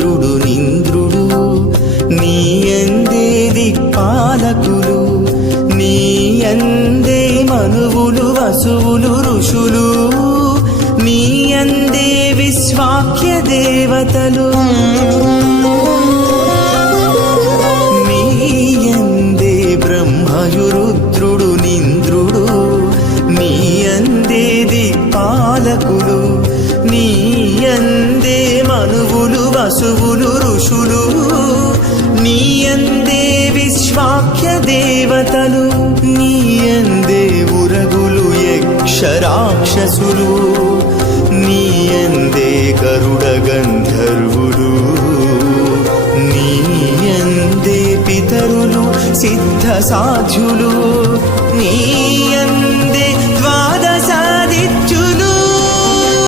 ఇంద్రుడు నింద్రుడు నీ అందే దిక్పాలకులు నీ ఎందే మనువులు వసువులు ఋషులు నీ ఎందే విశ్వాఖ్య దేవతలు. నీ అందే వసువులు ఋషులు నీ అందే విశ్వాఖ్య దేవతలు నీ అందే ఉరగులు యక్షరాక్షసులు నీ అందే గరుడ గంధర్వులు నీయందే పితరులు సిద్ధ సాధ్యులు